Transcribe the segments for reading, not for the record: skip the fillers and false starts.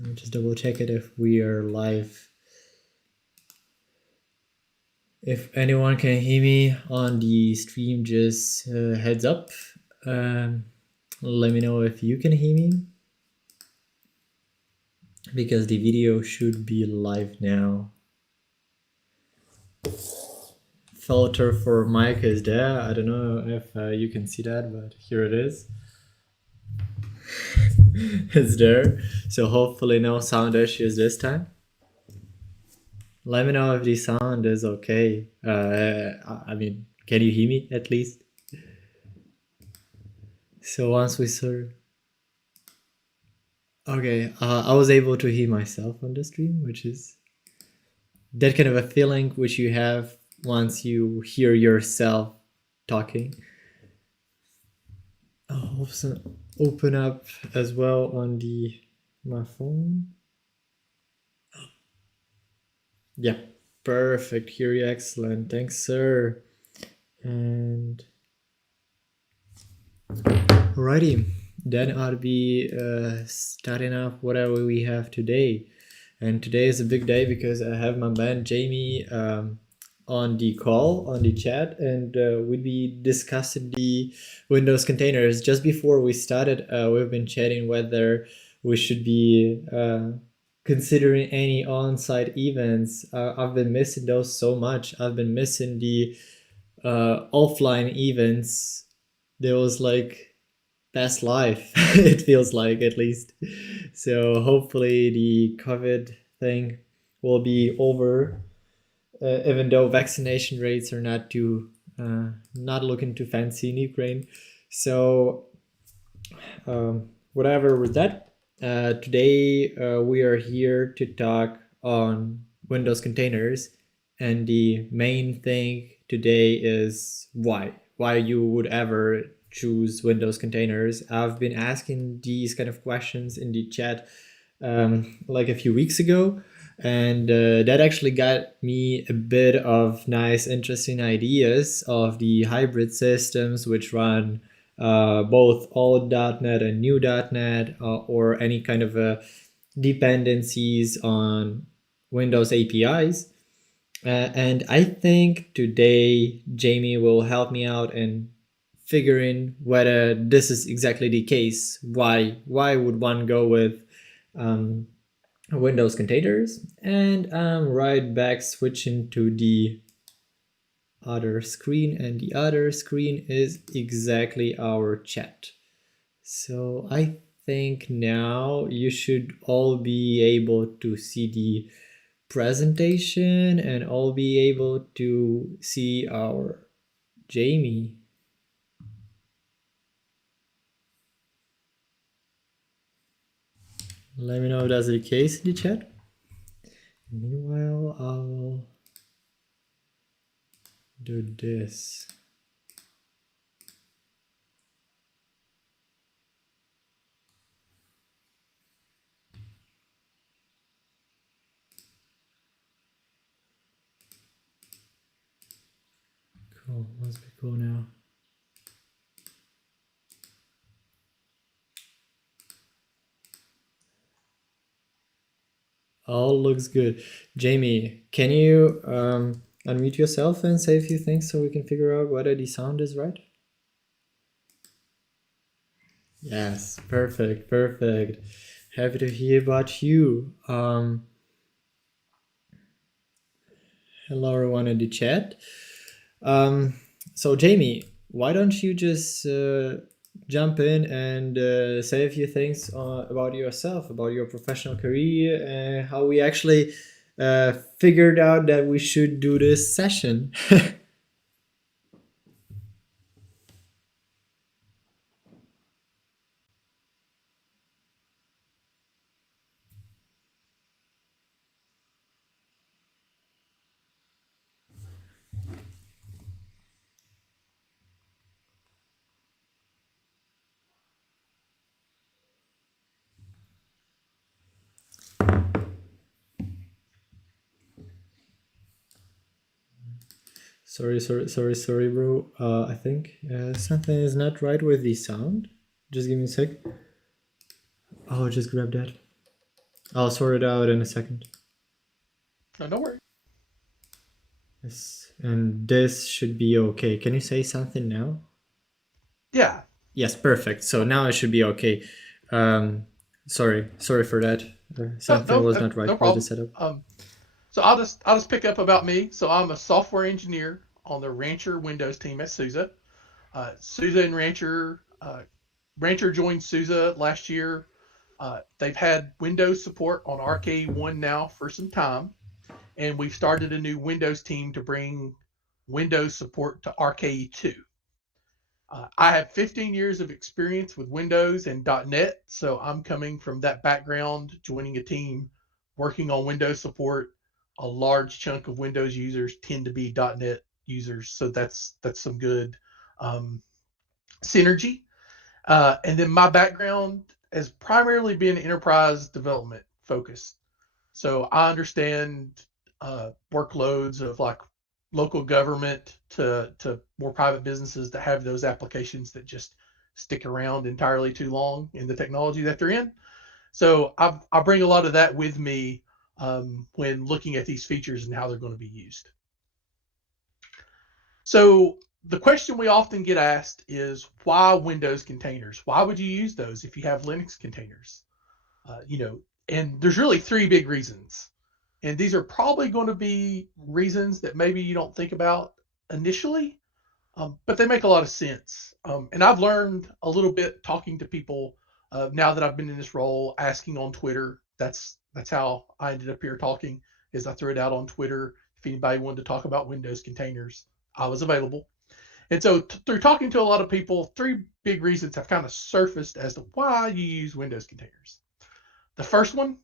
Let me just double check it if we are live. If anyone can hear me on the stream, just heads up. Let me know if you can hear me, because the video should be live now. Filter for mic is there. I don't know if you can see that, but here it is. It's there. So hopefully no sound issues this time. Let me know if the sound is okay. I mean, can you hear me at least? So once we saw, okay, I was able to hear myself on the stream, which is that kind of a feeling which you have once you hear yourself talking. I'll also open up as well on my phone. Yeah, perfect. Hear you, excellent. Thanks, sir. And alrighty, then I'll be starting off whatever we have today. And today is a big day because I have my man Jamie on the call, on the chat, and we'll be discussing the Windows containers. Just before we started, we've been chatting whether we should be considering any on-site events. I've been missing those so much. I've been missing the offline events. There was like past life, it feels like, at least. So hopefully the COVID thing will be over, even though vaccination rates are not looking too fancy in Ukraine. So whatever with that, today we are here to talk on Windows containers, and the main thing today is why you would ever choose Windows containers. I've been asking these kind of questions in the chat like a few weeks ago, and that actually got me a bit of nice, interesting ideas of the hybrid systems which run both old.NET and new.NET, or any kind of dependencies on Windows APIs. And I think today Jamie will help me out in figuring whether this is exactly the case. Why would one go with Windows containers? And I'm right back switching to the other screen, and the other screen is exactly our chat. So I think now you should all be able to see the presentation and all be able to see our Jamie. Let me know if that's the case in the chat. Meanwhile, I'll do this. Cool, must be cool now. All looks good. Jamie, can you unmute yourself and say a few things so we can figure out whether the sound is right? Yes, perfect, perfect. Happy to hear about you. Hello everyone in the chat. So Jamie, why don't you just jump in and say a few things about yourself, about your professional career, and how we actually figured out that we should do this session. Sorry, bro. I think something is not right with the sound. Just give me a sec. Oh, just grab that. I'll sort it out in a second. No, don't worry. Yes, and this should be okay. Can you say something now? Yeah. Yes, perfect. So now it should be okay. Um, sorry for that. No, Something no, was not no right with the problem. setup. So I'll just pick up about me. So I'm a software engineer on the Rancher Windows team at SUSE. SUSE and Rancher joined SUSE last year. They've had Windows support on RKE1 now for some time, and we've started a new Windows team to bring Windows support to RKE2. I have 15 years of experience with Windows and .NET, so I'm coming from that background, joining a team working on Windows support. A large chunk of Windows users tend to be .NET users, so that's some good um, synergy. And then my background has primarily been enterprise development focused. So I understand workloads of like local government to more private businesses that have those applications that just stick around entirely too long in the technology that they're in. So I bring a lot of that with me when looking at these features and how they're going to be used. So the question we often get asked is why Windows containers? Why would you use those if you have Linux containers? And there's really three big reasons. And these are probably going to be reasons that maybe you don't think about initially, but they make a lot of sense. And I've learned a little bit talking to people now that I've been in this role, asking on Twitter. That's how I ended up here talking. Is I threw it out on Twitter. If anybody wanted to talk about Windows containers, I was available. And so through talking to a lot of people, three big reasons have kind of surfaced as to why you use Windows containers. The first one,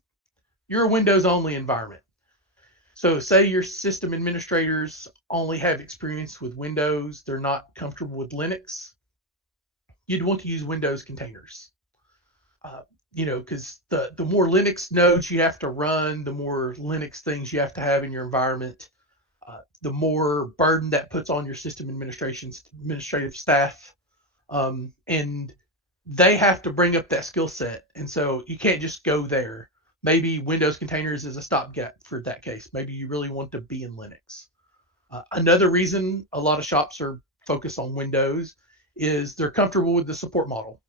you're a Windows only environment. So, say your system administrators only have experience with Windows, they're not comfortable with Linux, you'd want to use Windows containers. Uh, because the more Linux nodes you have to run, the more Linux things you have to have in your environment, the more burden that puts on your system administrative staff, and they have to bring up that skill set. And so you can't just go there. Maybe Windows containers is a stopgap for that case. Maybe you really want to be in Linux. Another reason a lot of shops are focused on Windows is they're comfortable with the support model.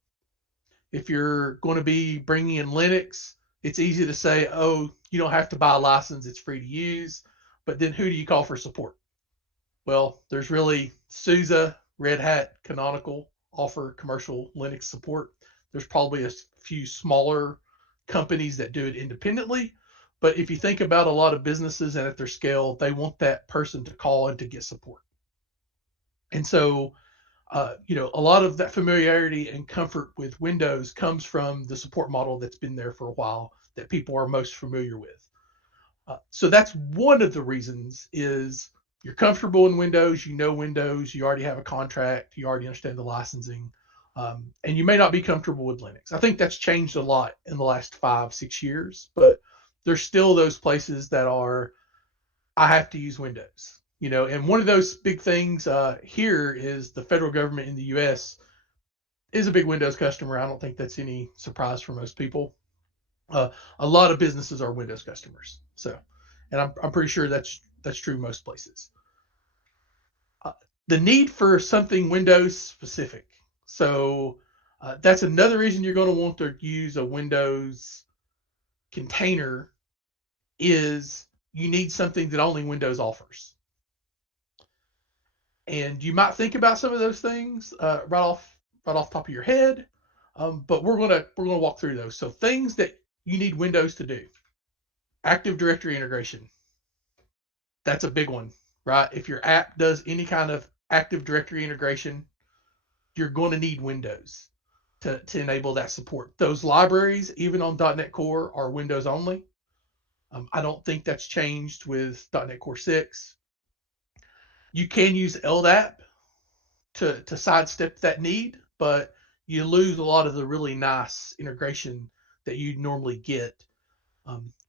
If you're going to be bringing in Linux, it's easy to say, oh, you don't have to buy a license, it's free to use. But then who do you call for support? Well, there's really SUSE, Red Hat, Canonical offer commercial Linux support. There's probably a few smaller companies that do it independently. But if you think about a lot of businesses and at their scale, they want that person to call and to get support. And so, a lot of that familiarity and comfort with Windows comes from the support model that's been there for a while that people are most familiar with. So that's one of the reasons is you're comfortable in Windows, you know Windows, you already have a contract, you already understand the licensing, and you may not be comfortable with Linux. I think that's changed a lot in the last 5, 6 years, but there's still those places that are, I have to use Windows. And one of those big things here is the federal government in the U.S. is a big Windows customer. I don't think that's any surprise for most people. A lot of businesses are Windows customers. So, and I'm pretty sure that's true most places. Uh, the need for something Windows specific. So that's another reason you're going to want to use a Windows container is you need something that only Windows offers. And you might think about some of those things right off top of your head, but we're gonna walk through those. So things that you need Windows to do: Active Directory integration. That's a big one, right? If your app does any kind of Active Directory integration, you're going to need Windows to enable that support. Those libraries, even on .NET Core, are Windows only. I don't think that's changed with .NET Core 6. You can use LDAP to sidestep that need, but you lose a lot of the really nice integration that you'd normally get.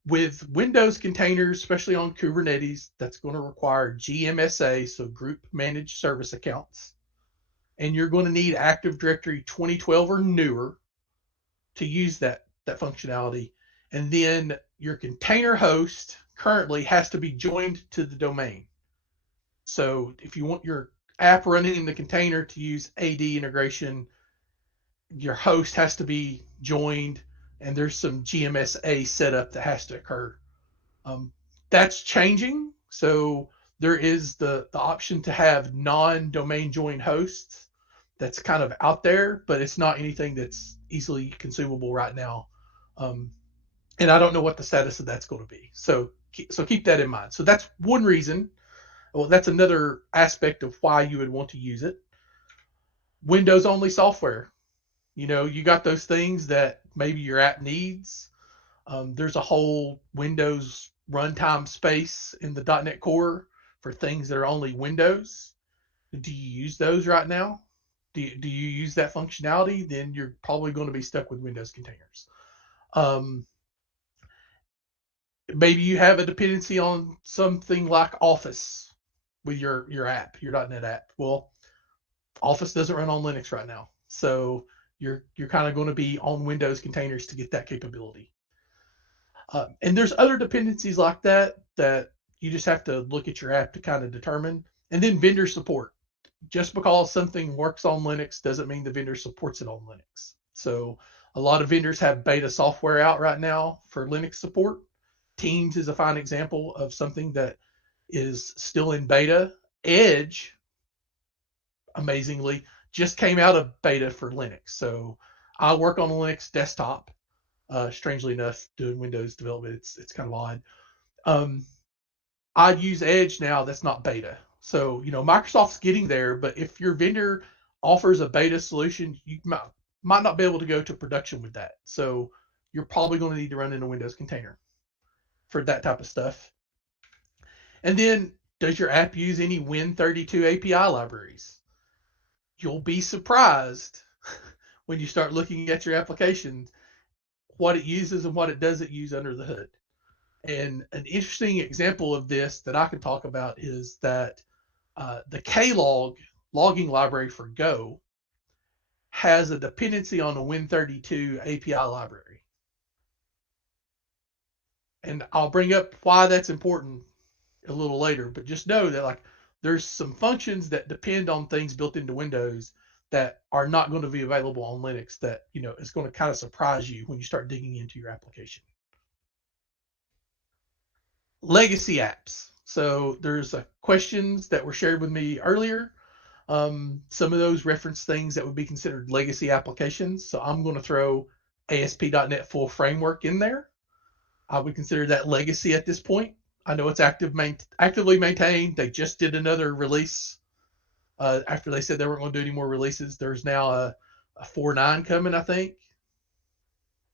With Windows containers, especially on Kubernetes, that's going to require GMSA, so Group Managed Service Accounts. And you're going to need Active Directory 2012 or newer to use that functionality. And then your container host currently has to be joined to the domain. So if you want your app running in the container to use AD integration, your host has to be joined, and there's some GMSA setup that has to occur. That's changing. So there is the option to have non-domain joined hosts. That's kind of out there, but it's not anything that's easily consumable right now. And I don't know what the status of that's going to be. So keep that in mind. So that's one reason. Well, that's another aspect of why you would want to use it. Windows only software. You got those things that maybe your app needs. There's a whole Windows runtime space in the .NET Core for things that are only Windows. Do you use those right now? Do you use that functionality? Then you're probably going to be stuck with Windows containers. Maybe you have a dependency on something like Office with your app, your .NET app. Well, Office doesn't run on Linux right now, so you're kind of going to be on Windows containers to get that capability. And there's other dependencies like that you just have to look at your app to kind of determine. And then vendor support. Just because something works on Linux doesn't mean the vendor supports it on Linux. So a lot of vendors have beta software out right now for Linux support. Teams is a fine example of something that is still in beta. Edge, amazingly, just came out of beta for Linux. So I work on a Linux desktop. Strangely enough, doing Windows development, it's kind of odd. I'd use Edge now. That's not beta. So Microsoft's getting there, but if your vendor offers a beta solution, you might not be able to go to production with that. So you're probably going to need to run in a Windows container for that type of stuff. And then, does your app use any Win32 API libraries? You'll be surprised when you start looking at your application what it uses and what it doesn't use under the hood. And an interesting example of this that I can talk about is that the Klog logging library for Go has a dependency on the Win32 API library. And I'll bring up why that's important a little later, but just know that there's some functions that depend on things built into Windows that are not going to be available on Linux that is going to kind of surprise you when you start digging into your application. Legacy apps. So there's questions that were shared with me earlier. Some of those reference things that would be considered legacy applications. So I'm going to throw ASP.NET Full Framework in there. I would consider that legacy at this point. I know it's actively maintained. They just did another release after they said they weren't going to do any more releases. There's now a 4.9 coming, I think,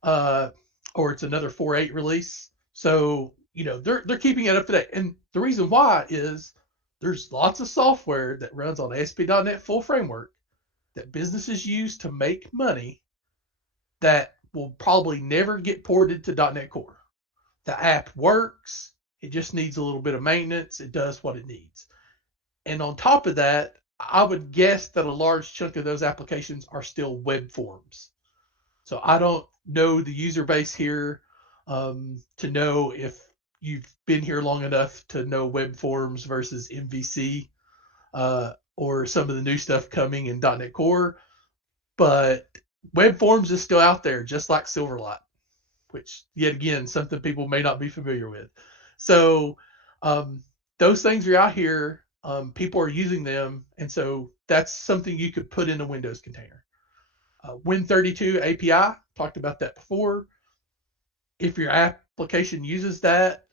or it's another 4.8 release. So they're keeping it up to date. And the reason why is there's lots of software that runs on ASP.NET Full Framework that businesses use to make money that will probably never get ported to .NET Core. The app works. It just needs a little bit of maintenance. It does what it needs. And on top of that, I would guess that a large chunk of those applications are still web forms. So I don't know the user base here to know if you've been here long enough to know web forms versus MVC or some of the new stuff coming in .NET Core. But web forms is still out there, just like Silverlight, which, yet again, something people may not be familiar with. So those things are out here. People are using them, and so that's something you could put in a Windows container. Win32 API, talked about that before. If your application uses that,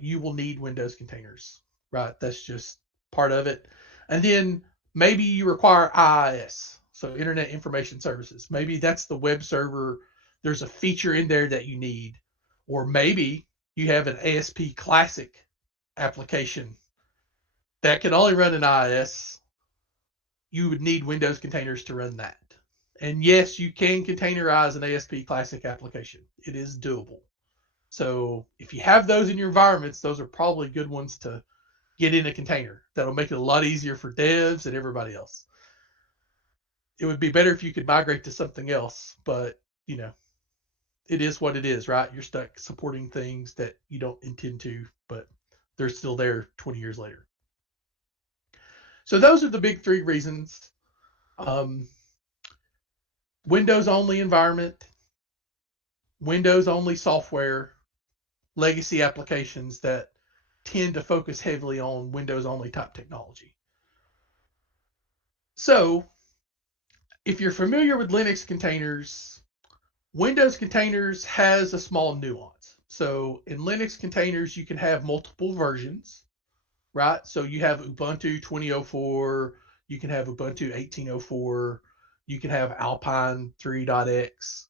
you will need Windows containers, right? That's just part of it. And then maybe you require IIS, so Internet Information Services. Maybe that's the web server. There's a feature in there that you need. Or maybe you have an ASP Classic application that can only run an IIS. You would need Windows containers to run that. And yes, you can containerize an ASP Classic application. It is doable. So if you have those in your environments, those are probably good ones to get in a container. That'll make it a lot easier for devs and everybody else. It would be better if you could migrate to something else, but it is what it is, right? You're stuck supporting things that you don't intend to, but they're still there 20 years later. So those are the big three reasons. Windows only environment, Windows only software, legacy applications that tend to focus heavily on Windows only type technology. So if you're familiar with Linux containers, Windows containers has a small nuance. So in Linux containers, you can have multiple versions, right? So you have Ubuntu 2004, you can have Ubuntu 1804, you can have Alpine 3.x,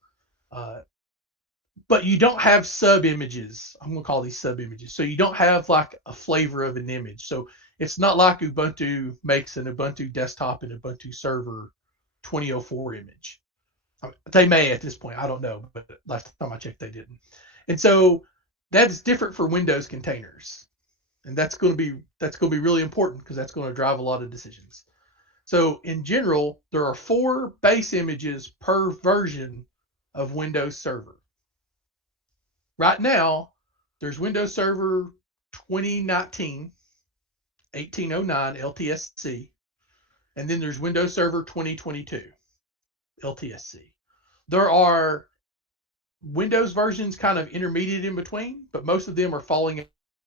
but you don't have sub images. I'm going to call these sub images. So you don't have like a flavor of an image. So it's not like Ubuntu makes an Ubuntu desktop and Ubuntu server 2004 image. They may at this point, I don't know, but last time I checked, they didn't. And so that's different for Windows containers, and that's going to be really important because that's going to drive a lot of decisions. So in general, there are 4 base images per version of Windows Server. Right now, there's Windows Server 2019, 1809 LTSC, and then there's Windows Server 2022 LTSC. There are Windows versions kind of intermediate in between, but most of them are falling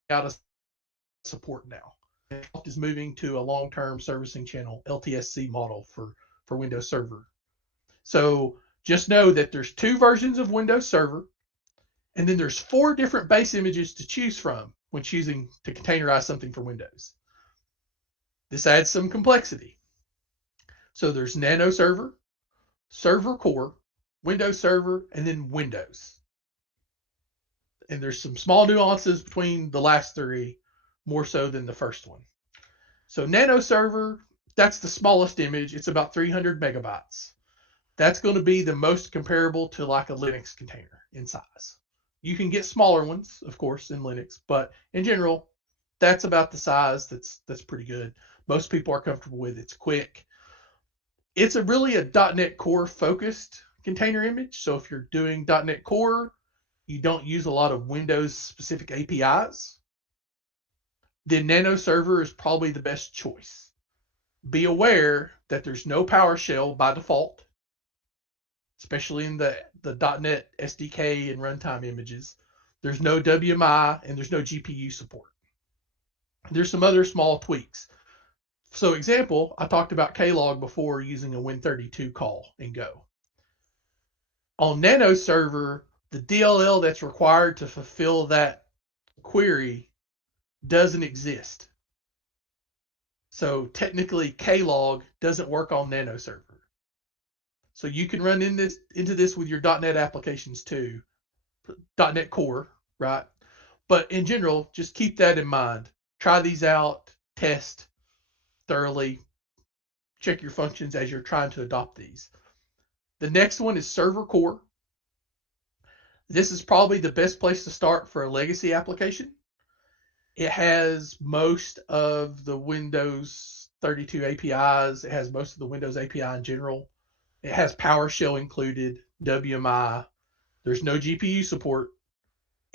out of support now. Microsoft is moving to a long-term servicing channel LTSC model for Windows Server. So just know that there's 2 versions of Windows Server, and then there's 4 different base images to choose from when choosing to containerize something for Windows. This adds some complexity. So there's Nano Server, Server Core, Windows Server, and then Windows. And there's some small nuances between the last 3, more so than the first one. So Nano Server, that's the smallest image. It's about 300 megabytes. That's going to be the most comparable to like a Linux container in size. You can get smaller ones, of course, in Linux, but in general, that's about the size that's pretty good. Most people are comfortable with it. It's quick. It's really a .NET Core focused container image. So if you're doing .NET Core, you don't use a lot of Windows specific APIs, then Nano Server is probably the best choice. Be aware that there's no PowerShell by default, especially in the .NET SDK and runtime images. There's no WMI and there's no GPU support. There's some other small tweaks. So example, I talked about Klog before using a Win32 call in Go. On Nano Server, the DLL that's required to fulfill that query doesn't exist. So technically Klog doesn't work on Nano Server. So you can run into this with your .NET applications too, .NET Core, right? But in general, just keep that in mind. Try these out, test thoroughly, check your functions as you're trying to adopt these. The next one is Server Core. This is probably the best place to start for a legacy application. It has most of the Windows 32 APIs. It has most of the Windows API in general. It has PowerShell included, WMI. There's no GPU support.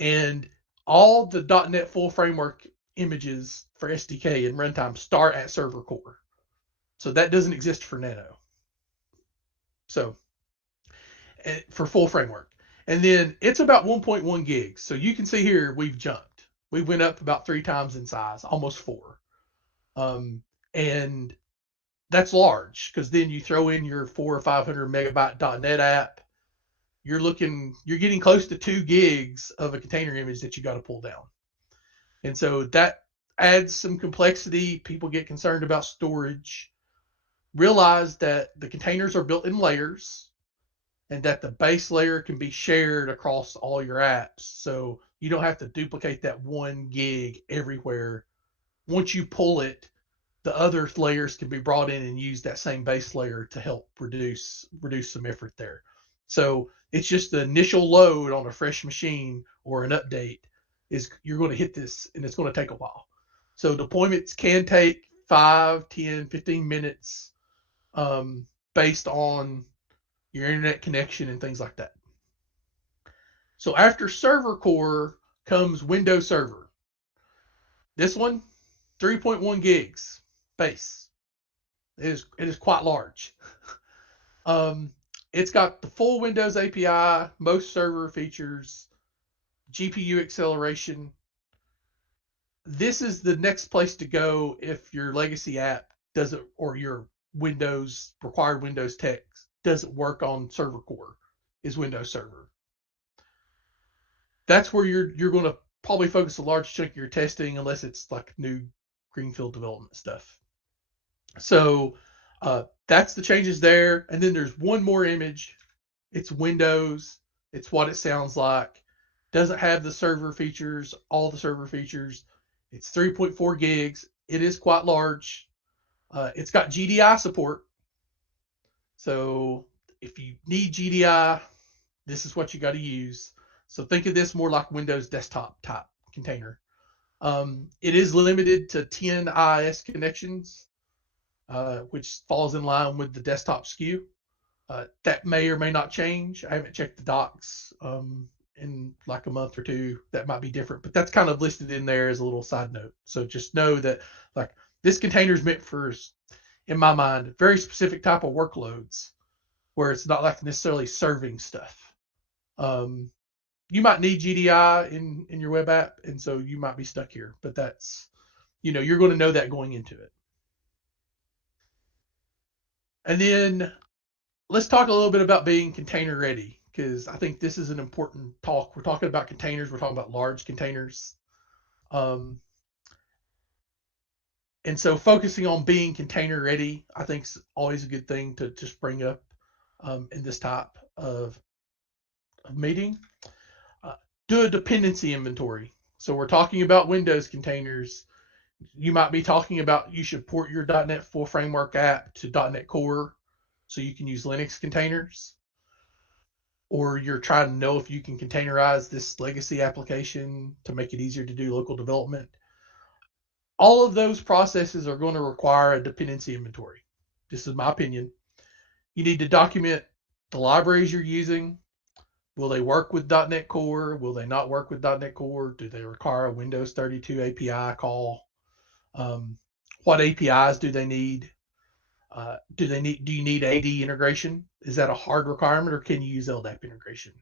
And all the .NET Full Framework images for SDK and runtime start at Server Core. So that doesn't exist for Nano. So for full framework. And then it's about 1.1 gigs. So you can see here we've jumped. We went up about 3 times in size, almost 4. And that's large because then you throw in your 400 or 500 megabyte .NET app. You're getting close to 2 gigs of a container image that you got to pull down. And so that adds some complexity. People get concerned about storage. Realize that the containers are built in layers and that the base layer can be shared across all your apps. So you don't have to duplicate that 1 gig everywhere. Once you pull it, the other layers can be brought in and use that same base layer to help reduce some effort there. So it's just the initial load on a fresh machine or an update is you're going to hit this and it's going to take a while. So deployments can take 5, 10, 15 minutes based on your internet connection and things like that. So after Server Core comes Windows Server. This one, 3.1 gigs base. It is quite large. It's got the full Windows API, most server features, GPU acceleration. This is the next place to go if your legacy app doesn't, or your required Windows text doesn't work on Server Core, is Windows Server. That's where you're going to probably focus a large chunk of your testing, unless it's like new greenfield development stuff. So that's the changes there. And then there's one more image. It's Windows. It's what it sounds like. Doesn't have the server features, all the server features. It's 3.4 gigs. It is quite large. It's got GDI support. So if you need GDI, this is what you got to use. So think of this more like Windows desktop type container. It is limited to 10 IIS connections, which falls in line with the desktop SKU. That may or may not change. I haven't checked the docs in like a month or two. That might be different, but that's kind of listed in there as a little side note. So just know that like this container is meant for, in my mind, very specific type of workloads where it's not like necessarily serving stuff. You might need GDI in your web app, and so you might be stuck here, but that's, you're going to know that going into it. And then let's talk a little bit about being container ready, because I think this is an important talk. We're talking about containers. We're talking about large containers. And so focusing on being container ready, I think is always a good thing to just bring up in this type of meeting. Do a dependency inventory. So we're talking about Windows containers. You might be talking about you should port your .NET 4 framework app to .NET Core so you can use Linux containers. Or you're trying to know if you can containerize this legacy application to make it easier to do local development. All of those processes are going to require a dependency inventory. This is my opinion. You need to document the libraries you're using. Will they work with .NET Core? Will they not work with .NET Core? Do they require a Windows 32 API call? What APIs do they need? Do you need AD integration? Is that a hard requirement, or can you use LDAP integration?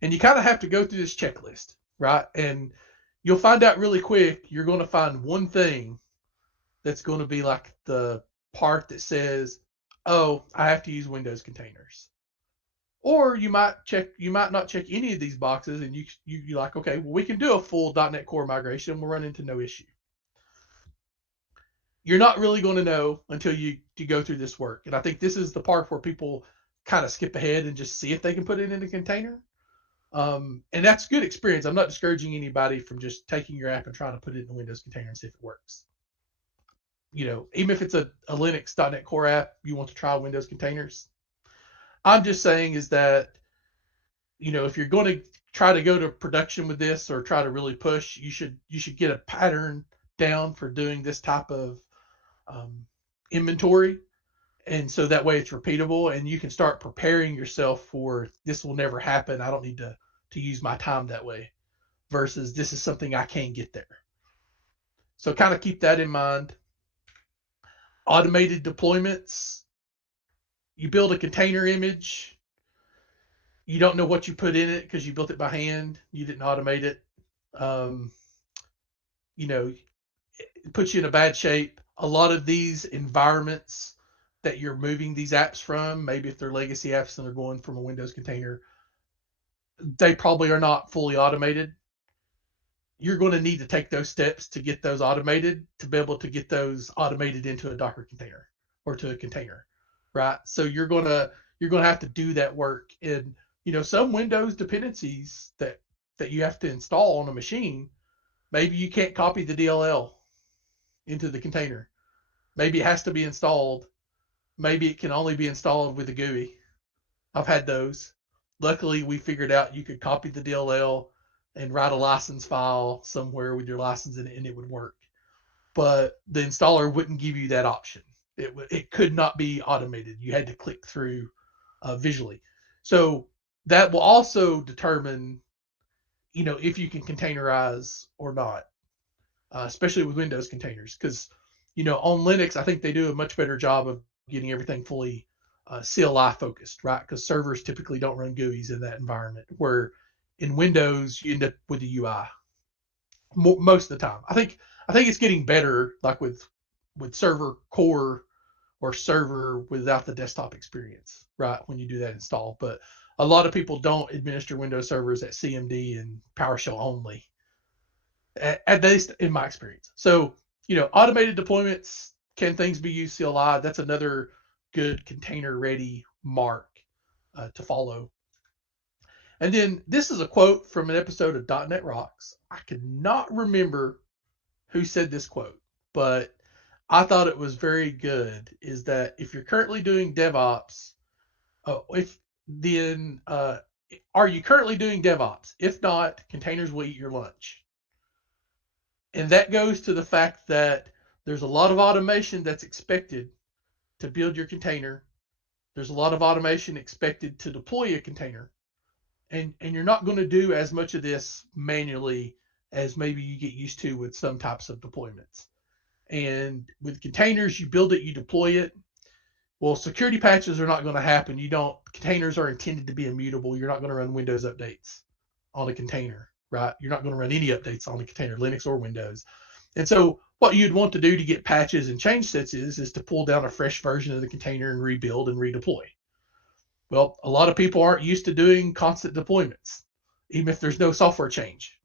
And you kind of have to go through this checklist, right? And you'll find out really quick, you're going to find one thing that's going to be like the part that says, oh, I have to use Windows containers. Or you might not check any of these boxes, and you're like, okay, well, we can do a full .NET Core migration. We'll run into no issue. You're not really going to know until you go through this work. And I think this is the part where people kind of skip ahead and just see if they can put it in a container. And that's good experience. I'm not discouraging anybody from just taking your app and trying to put it in a Windows container and see if it works. Even if it's a Linux .NET Core app, you want to try Windows containers. I'm just saying is that, if you're going to try to go to production with this or try to really push, you should get a pattern down for doing this type of inventory. And so that way it's repeatable, and you can start preparing yourself for this will never happen. I don't need to use my time that way, versus this is something I can't get there. So kind of keep that in mind. Automated deployments. You build a container image. You don't know what you put in it because you built it by hand. You didn't automate it. It puts you in a bad shape. A lot of these environments that you're moving these apps from, maybe if they're legacy apps and they're going from a Windows container, they probably are not fully automated. You're going to need to take those steps to get those automated, to be able to get those automated into a Docker container or to a container, right? So you're going to have to do that work. And some Windows dependencies that you have to install on a machine, maybe you can't copy the DLL into the container. Maybe it has to be installed. Maybe it can only be installed with a GUI. I've had those. Luckily, we figured out you could copy the DLL and write a license file somewhere with your license in it, and it would work. But the installer wouldn't give you that option. It could not be automated. You had to click through visually. So that will also determine if you can containerize or not, especially with Windows containers. Because, on Linux, I think they do a much better job of getting everything fully CLI focused, right? Because servers typically don't run GUIs in that environment, where in Windows, you end up with the UI most of the time. I think it's getting better, like with server core or server without the desktop experience, right? When you do that install, but a lot of people don't administer Windows servers at CMD and PowerShell only, at least in my experience. So, automated deployments, can things be used CLI? That's another good container ready mark to follow. And then this is a quote from an episode of .NET Rocks. I could not remember who said this quote, but I thought it was very good. Is that if you're currently doing DevOps, are you currently doing DevOps? If not, containers will eat your lunch. And that goes to the fact that there's a lot of automation that's expected to build your container. There's a lot of automation expected to deploy a container. And you're not going to do as much of this manually as maybe you get used to with some types of deployments. And with containers, you build it, you deploy it. Well, security patches are not going to happen. Containers are intended to be immutable. You're not going to run Windows updates on a container, right? You're not going to run any updates on a container, Linux or Windows. And so what you'd want to do to get patches and change sets is to pull down a fresh version of the container and rebuild and redeploy. Well, a lot of people aren't used to doing constant deployments, even if there's no software change,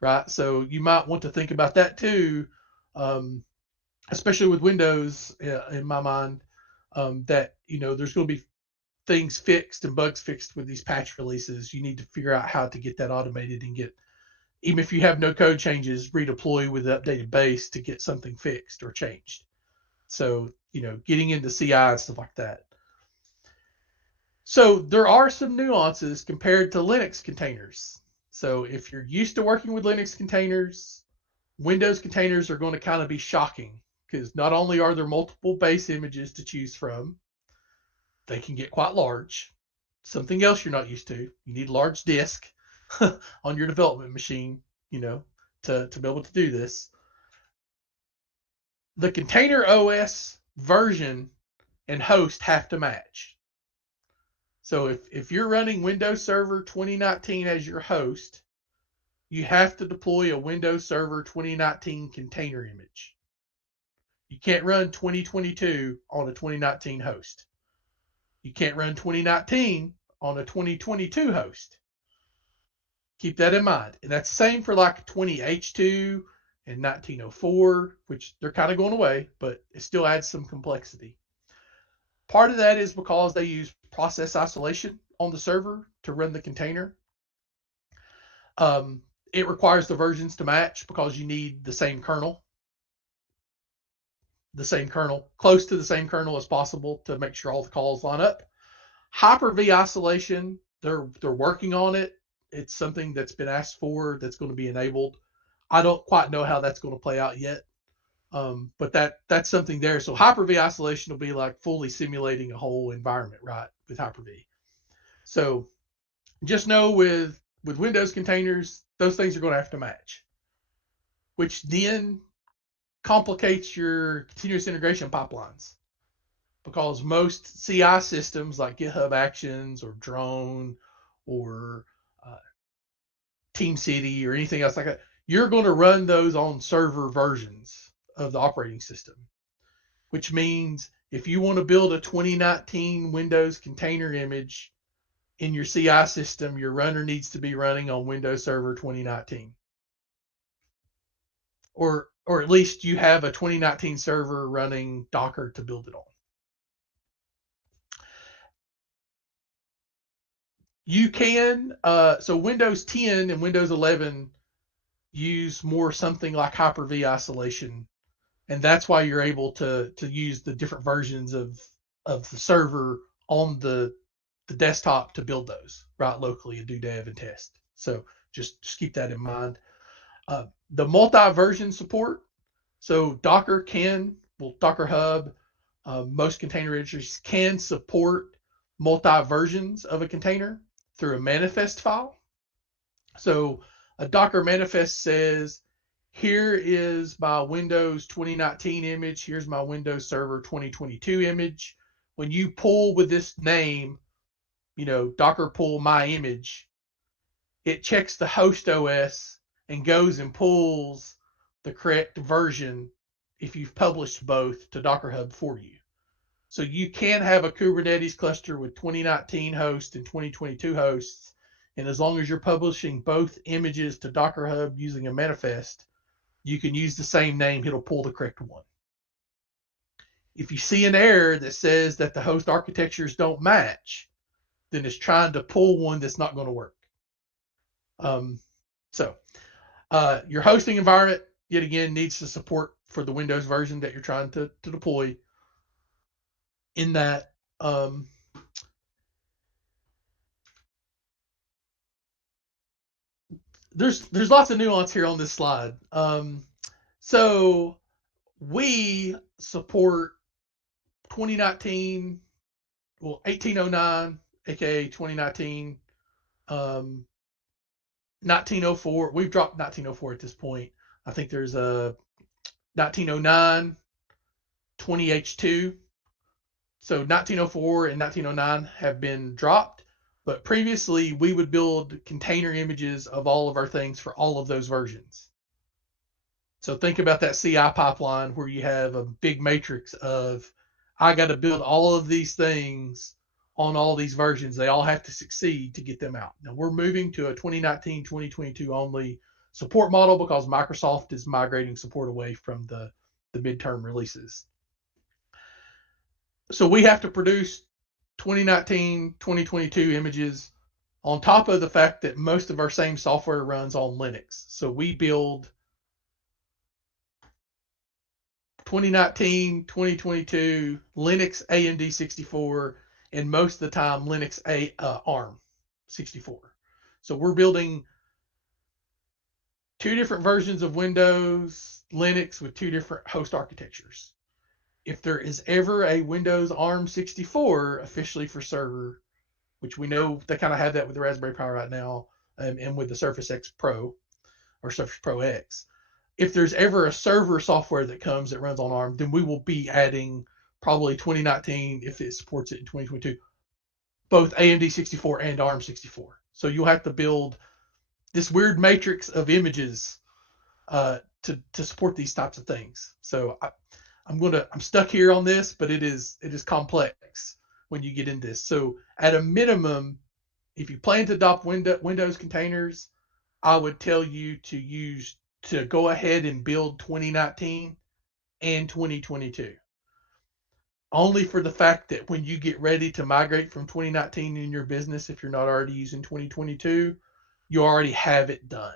right? So you might want to think about that too, especially with Windows, in my mind, that, there's going to be things fixed and bugs fixed with these patch releases. You need to figure out how to get that automated and get, even if you have no code changes, redeploy with the updated base to get something fixed or changed. So, getting into CI and stuff like that. So there are some nuances compared to Linux containers. So if you're used to working with Linux containers, Windows containers are going to kind of be shocking, because not only are there multiple base images to choose from, they can get quite large. Something else you're not used to. You need a large disk on your development machine, to be able to do this. The container OS version and host have to match. So if you're running Windows Server 2019 as your host, you have to deploy a Windows Server 2019 container image. You can't run 2022 on a 2019 host. You can't run 2019 on a 2022 host. Keep that in mind. And that's the same for like 20H2 and 1904, which they're kind of going away, but it still adds some complexity. Part of that is because they use process isolation on the server to run the container. It requires the versions to match because you need the same kernel, close to the same kernel as possible to make sure all the calls line up. Hyper-V isolation, they're working on it. It's something that's been asked for, that's going to be enabled. I don't quite know how that's going to play out yet. But that's something there. So Hyper-V isolation will be like fully simulating a whole environment, right, with Hyper-V. So just know with Windows containers, those things are going to have to match, which then complicates your continuous integration pipelines, because most CI systems like GitHub Actions or Drone or TeamCity or anything else like that, you're going to run those on server versions of the operating system, which means if you want to build a 2019 Windows container image in your CI system, your runner needs to be running on Windows Server 2019. Or at least you have a 2019 server running Docker to build it on. You can, so Windows 10 and Windows 11 use more something like Hyper-V isolation, and that's why you're able to use the different versions of the server on the desktop to build those, right, locally and do dev and test. So just keep that in mind. The multi-version support, so Docker Hub, most container registries can support multi-versions of a container through a manifest file. So A Docker manifest says, here is my Windows 2019 image. Here's my Windows Server 2022 image. When you pull with this name, Docker pull my image, it checks the host OS and goes and pulls the correct version if you've published both to Docker Hub for you. So you can have a Kubernetes cluster with 2019 hosts and 2022 hosts, and as long as you're publishing both images to Docker Hub using a manifest, you can use the same name. It'll pull the correct one. If you see an error that says that the host architectures don't match, then it's trying to pull one that's not going to work. Your hosting environment, yet again, needs to support for the Windows version that you're trying to deploy. In that, there's lots of nuance here on this slide. So we support 2019, 1809, aka 2019, 1904. We've dropped 1904 at this point. I think there's a 1909, 20H2. So 1904 and 1909 have been dropped, but previously we would build container images of all of our things for all of those versions. So think about that CI pipeline where you have a big matrix of, I got to build all of these things on all these versions. They all have to succeed to get them out. Now we're moving to a 2019, 2022 only support model because Microsoft is migrating support away from the midterm releases. So we have to produce 2019, 2022 images on top of the fact that most of our same software runs on Linux. So we build 2019, 2022 Linux AMD 64, and most of the time Linux ARM 64. So we're building two different versions of Windows Linux with two different host architectures. If there is ever a Windows ARM 64 officially for server, which we know they kind of have that with the Raspberry Pi right now, and with the Surface X Pro or Surface Pro X, if there's ever a server software that comes that runs on ARM, then we will be adding probably 2019, if it supports it in 2022, both AMD 64 and ARM 64. So you'll have to build this weird matrix of images to support these types of things. So I'm stuck here on this, but it is complex when you get into this. So at a minimum, if you plan to adopt Windows containers, I would tell you to go ahead and build 2019 and 2022. Only for the fact that when you get ready to migrate from 2019 in your business, if you're not already using 2022, you already have it done.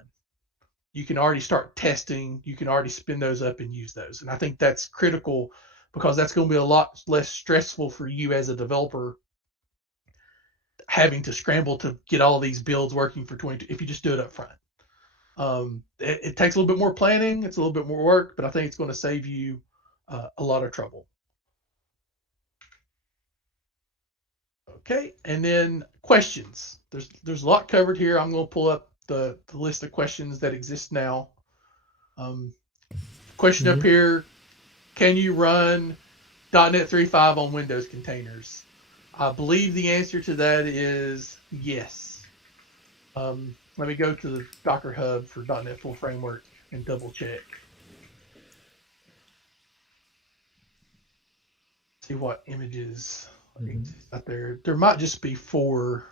You can already start testing. You can already spin those up and use those. And I think that's critical because that's going to be a lot less stressful for you as a developer having to scramble to get all these builds working for 22 if you just do it up front. It takes a little bit more planning. It's a little bit more work, but I think it's going to save you a lot of trouble. Okay, and then questions. There's a lot covered here. I'm going to pull up the list of questions that exist now. Question up here: can you run .NET 3.5 on Windows containers? I believe the answer to that is yes. Let me go to the Docker Hub for .NET Full Framework and double check. See what images exist out there. There might just be 4,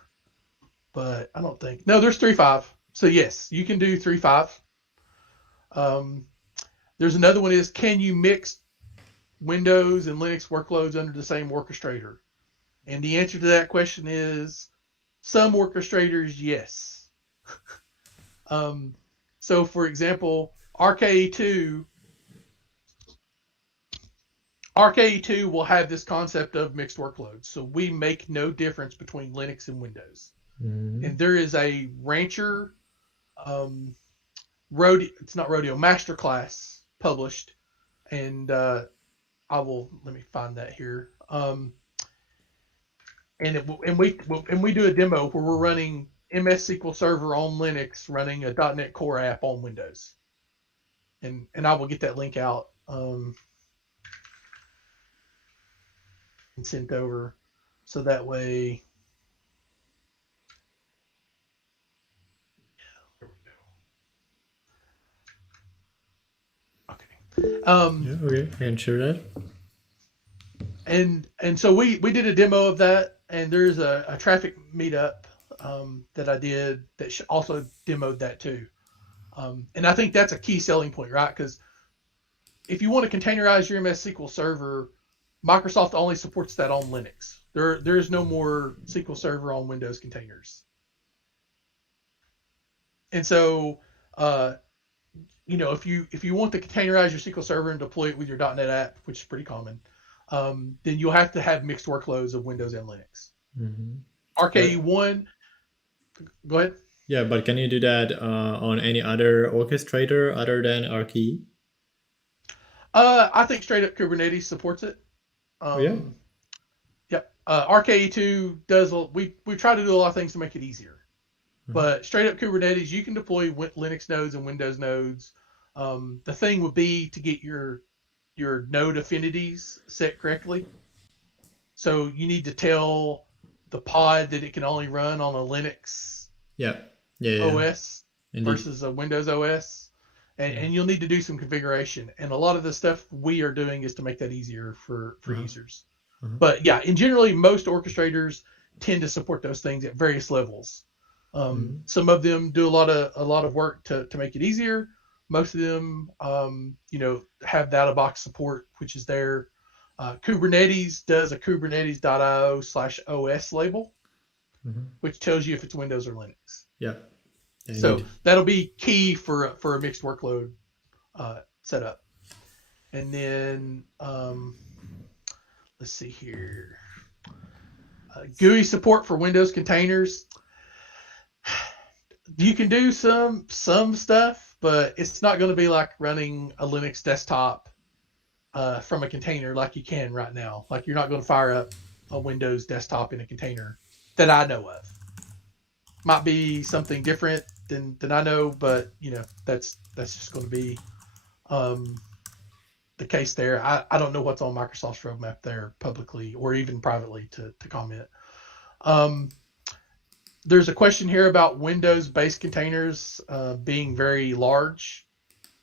but I don't think. No, there's 3.5. So yes, you can do 3.5. There's another one is, can you mix Windows and Linux workloads under the same orchestrator? And the answer to that question is some orchestrators, yes. So for example, RKE2 will have this concept of mixed workloads. So we make no difference between Linux and Windows. And there is a Rancher masterclass published, and let me find that here. And we do a demo where we're running MS SQL Server on Linux running a .NET Core app on Windows. And I will get that link out and sent over, so that way. Okay. Okay, I can share that. And so we did a demo of that, and there's a traffic meetup that I did that also demoed that too. And I think that's a key selling point, right? Because if you want to containerize your MS SQL Server, Microsoft only supports that on Linux. There's no more SQL Server on Windows containers. And so, if you want to containerize your SQL Server and deploy it with your .NET app, which is pretty common, then you'll have to have mixed workloads of Windows and Linux. Mm-hmm. RKE1, go ahead. Yeah, but can you do that on any other orchestrator other than RKE? I think straight up Kubernetes supports it. Yeah. Yep. RKE2 does. We try to do a lot of things to make it easier, but straight up Kubernetes, you can deploy Linux nodes and Windows nodes. The thing would be to get your node affinities set correctly. So you need to tell the pod that it can only run on a Linux OS versus a Windows OS. And you'll need to do some configuration. And a lot of the stuff we are doing is to make that easier for users. But yeah, in generally, most orchestrators tend to support those things at various levels. Some of them do a lot of work to make it easier. Most of them, have out-of-box support, which is there. Kubernetes does a kubernetes.io/OS label, which tells you if it's Windows or Linux. Yeah. So that'll be key for a mixed workload setup. And then let's see here. GUI support for Windows containers. You can do some stuff, but it's not going to be like running a Linux desktop from a container like you can right now. Like you're not going to fire up a Windows desktop in a container that I know of. Might be something different than I know, but that's just going to be the case there. I don't know what's on Microsoft's roadmap there publicly or even privately to comment. There's a question here about Windows-based containers being very large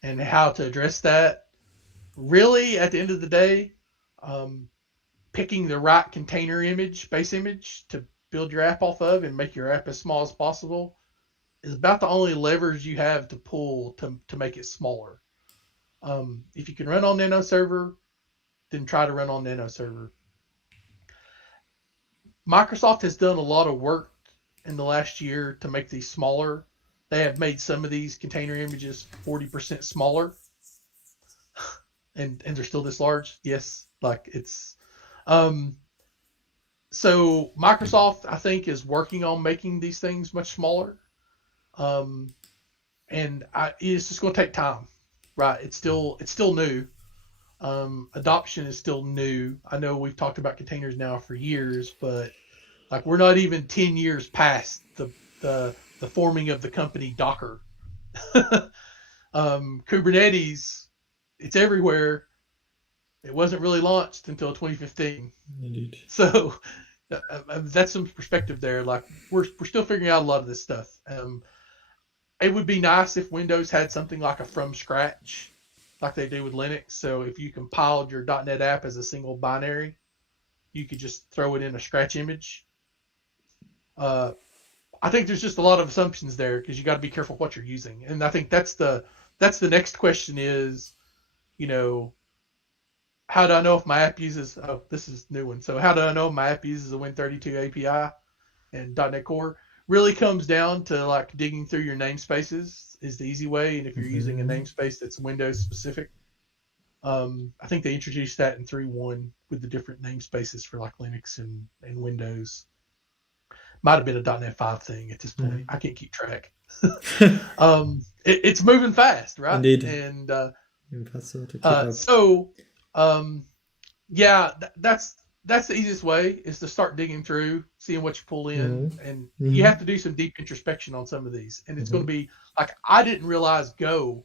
and how to address that. Really, at the end of the day, picking the right container base image to build your app off of and make your app as small as possible is about the only levers you have to pull to make it smaller. If you can run on Nano Server, then try to run on Nano Server. Microsoft has done a lot of work in the last year to make these smaller. They have made some of these container images 40% smaller, and they're still this large. Yes, like it's. So Microsoft, I think, is working on making these things much smaller, and it's just going to take time, right? It's still new. Adoption is still new. I know we've talked about containers now for years, but like we're not even 10 years past the forming of the company Docker. Kubernetes, it's everywhere. It wasn't really launched until 2015. Indeed. So that's some perspective there. Like we're still figuring out a lot of this stuff. It would be nice if Windows had something like a from scratch, like they do with Linux. So if you compiled your .NET app as a single binary, you could just throw it in a scratch image. I think there's just a lot of assumptions there because you got to be careful what you're using. And I think that's the next question is, how do I know if my app uses, this is a new one. So how do I know if my app uses a Win32 API and .NET Core? Really comes down to like digging through your namespaces is the easy way. And if you're using a namespace that's Windows specific, I think they introduced that in 3.1 with the different namespaces for like Linux and Windows. Might have been a .NET 5 thing at this point. I can't keep track. It's moving fast, right? Indeed. And impossible to keep up. so, yeah, that's that's the easiest way, is to start digging through, seeing what you pull in, and Mm-hmm. you have to do some deep introspection on some of these. And it's going to be like, I didn't realize Go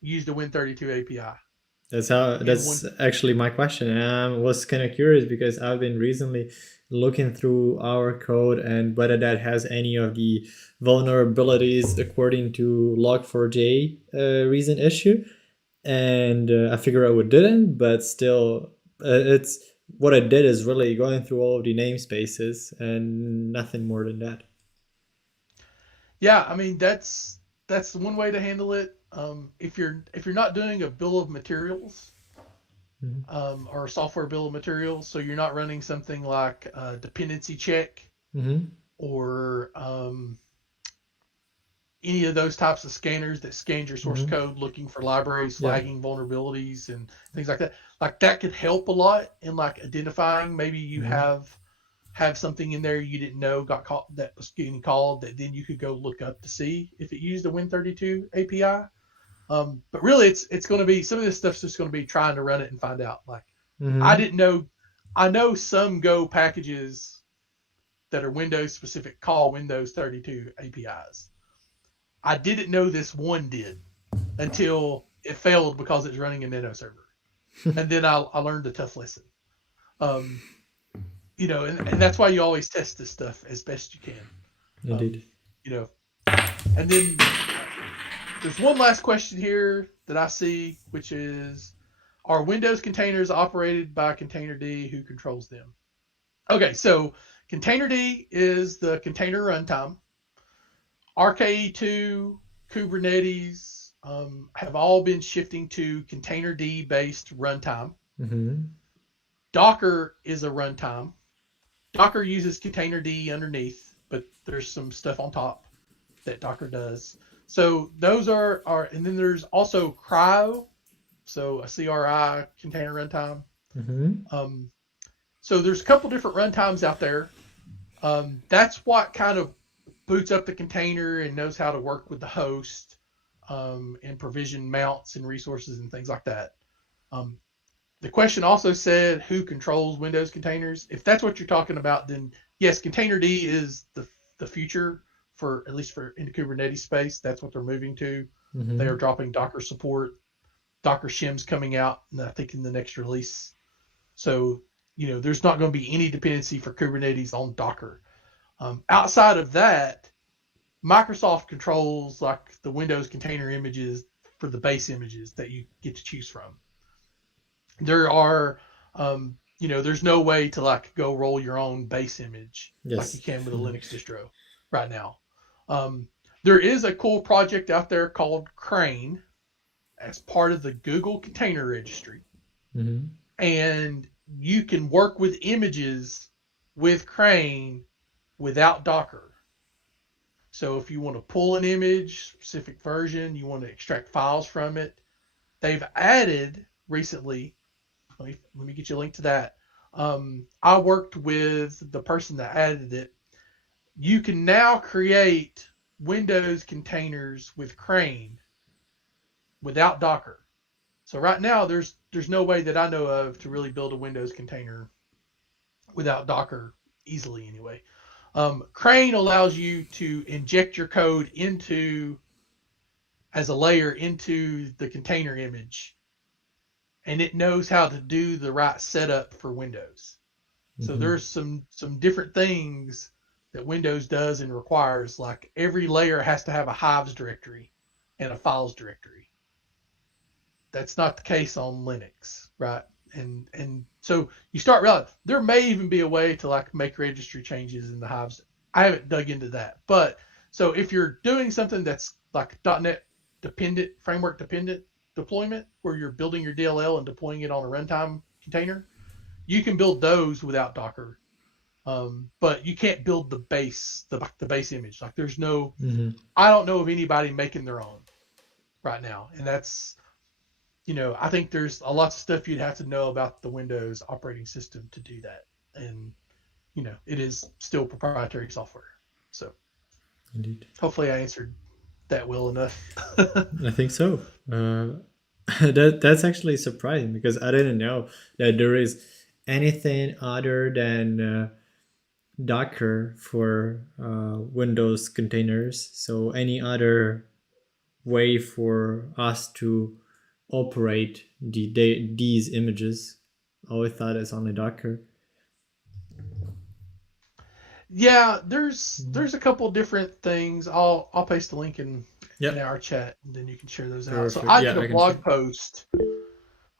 used a Win32 API. That's actually my question. And I was kind of curious because I've been recently looking through our code and whether that has any of the vulnerabilities according to Log4j recent issue. And I figure out it didn't, but still, it's what I did is really going through all of the namespaces and nothing more than that. Yeah, I mean, that's one way to handle it. If you're not doing a bill of materials, or a software bill of materials, so you're not running something like a dependency check, or any of those types of scanners that scan your source code looking for libraries, flagging vulnerabilities and things like that. Like, that could help a lot in like identifying, maybe you have something in there you didn't know got caught, that was getting called, that then you could go look up to see if it used a Win32 API. But really, it's going to be, some of this stuff's just going to be trying to run it and find out. Like, I didn't know, I know some Go packages that are Windows specific call Windows 32 APIs. I didn't know this one did until it failed because it's running a Nano server. And then I learned a tough lesson. You know, and that's why you always test this stuff as best you can. Indeed. You know, and then there's one last question here that I see, which is, are Windows containers operated by containerd? Who controls them? Okay, so containerd is the container runtime. RKE2, Kubernetes have all been shifting to containerd based runtime. Docker is a runtime. Docker uses containerd underneath, but there's some stuff on top that Docker does. So those are and then there's also CRI, so a CRI, container runtime. So there's a couple different runtimes out there. That's what kind of boots up the container and knows how to work with the host, and provision mounts and resources and things like that. The question also said, who controls Windows containers? If that's what you're talking about, then yes, containerd is the future, for at least for in the Kubernetes space. That's what they're moving to. They are dropping Docker support. Docker shim's coming out, I think, in the next release. So, you know, there's not going to be any dependency for Kubernetes on Docker. Outside of that, Microsoft controls like the Windows container images for the base images that you get to choose from. There are, you know, there's no way to like go roll your own base image like you can with a Linux distro right now. There is a cool project out there called Crane as part of the Google Container Registry. And you can work with images with Crane without Docker. So if you want to pull an image, specific version, you want to extract files from it, they've added recently, let me get you a link to that. I worked with the person that added it. You can now create Windows containers with Crane without Docker. So right now there's no way that I know of to really build a Windows container without Docker easily anyway. Crane allows you to inject your code as a layer into the container image, and it knows how to do the right setup for Windows. So there's some different things that Windows does and requires, like every layer has to have a Hives directory and a files directory. That's not the case on Linux, right? And so you start realizing there may even be a way to like make registry changes in the Hives. I haven't dug into that, but so if you're doing something that's like .NET dependent, framework dependent deployment, where you're building your DLL and deploying it on a runtime container, you can build those without Docker. But you can't build the base image. Like there's no, I don't know of anybody making their own right now, and that's, you know, I think there's a lot of stuff you'd have to know about the Windows operating system to do that. And, you know, it is still proprietary software. So Indeed. Hopefully I answered that well enough. I think so. That's actually surprising because I didn't know that there is anything other than Docker for Windows containers. So any other way for us to operate these images. I always thought it's only Docker. Yeah, there's a couple different things. I'll paste the link in our chat, and then you can share those out. So Perfect. I Yeah, did a blog post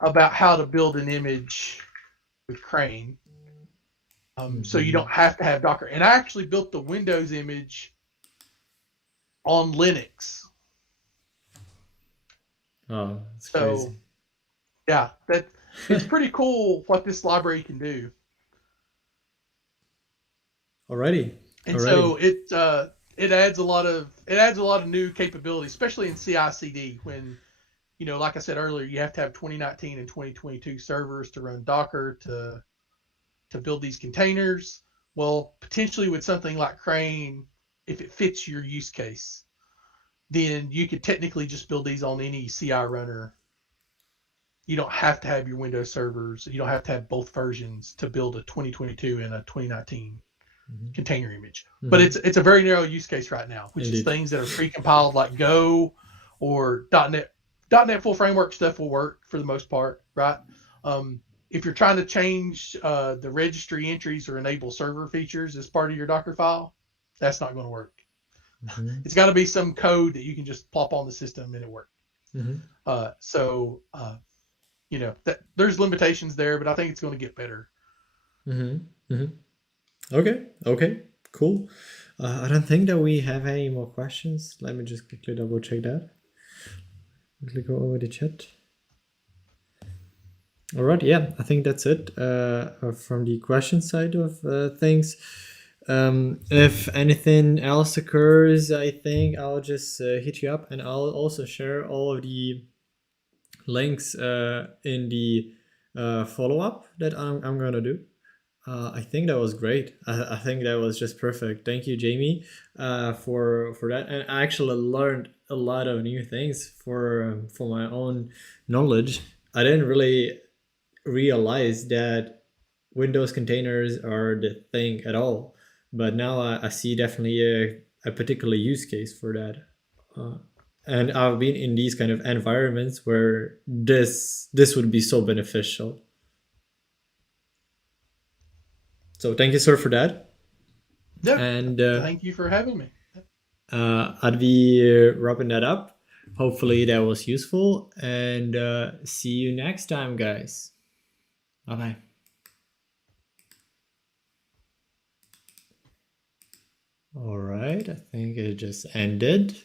about how to build an image with Crane. So you don't have to have Docker. And I actually built the Windows image on Linux. Oh, that's crazy. Yeah, it's pretty cool what this library can do. Alrighty. So it adds a lot of new capabilities, especially in CI/CD. When, like I said earlier, you have to have 2019 and 2022 servers to run Docker to build these containers. Well, potentially with something like Crane, if it fits your use case, then you could technically just build these on any CI runner. You don't have to have your Windows servers. You don't have to have both versions to build a 2022 and a 2019 container image. But it's a very narrow use case right now, which is things that are pre-compiled like Go or .NET. .NET full framework stuff will work for the most part, right? If you're trying to change the registry entries or enable server features as part of your Docker file, that's not going to work. It's got to be some code that you can just plop on the system and it works. That there's limitations there, but I think it's going to get better. Okay, cool. I don't think that we have any more questions. Let me just quickly double check that. Quickly go over the chat. All right, yeah, I think that's it from the question side of things. If anything else occurs, I think I'll just hit you up, and I'll also share all of the links in the follow-up that I'm gonna do. I think that was great. I think that was just perfect. Thank you, Jamie, for that. And I actually learned a lot of new things for my own knowledge. I didn't really realize that Windows containers are the thing at all, but now I see definitely a particular use case for that. And I've been in these kind of environments where this would be so beneficial. So thank you, sir, for that. Yeah, and thank you for having me. I'd be wrapping that up. Hopefully that was useful, and see you next time, guys. Bye-bye. All right, I think it just ended.